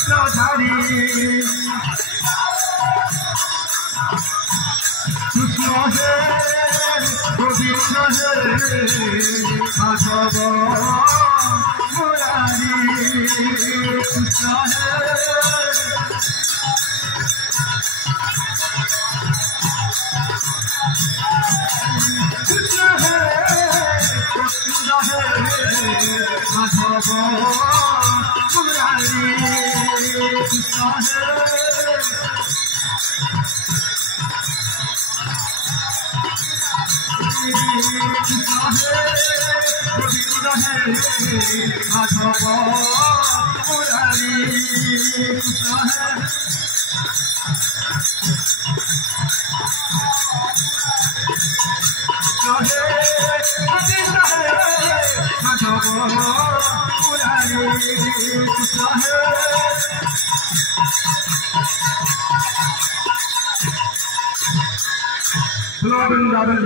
Chakradhari Krishna হে Govinda হে Madhav Murari Krishna হে Madhav Murari Krishna हे Krishna हे Govind हे Madhav Murari Krishna हे Lord,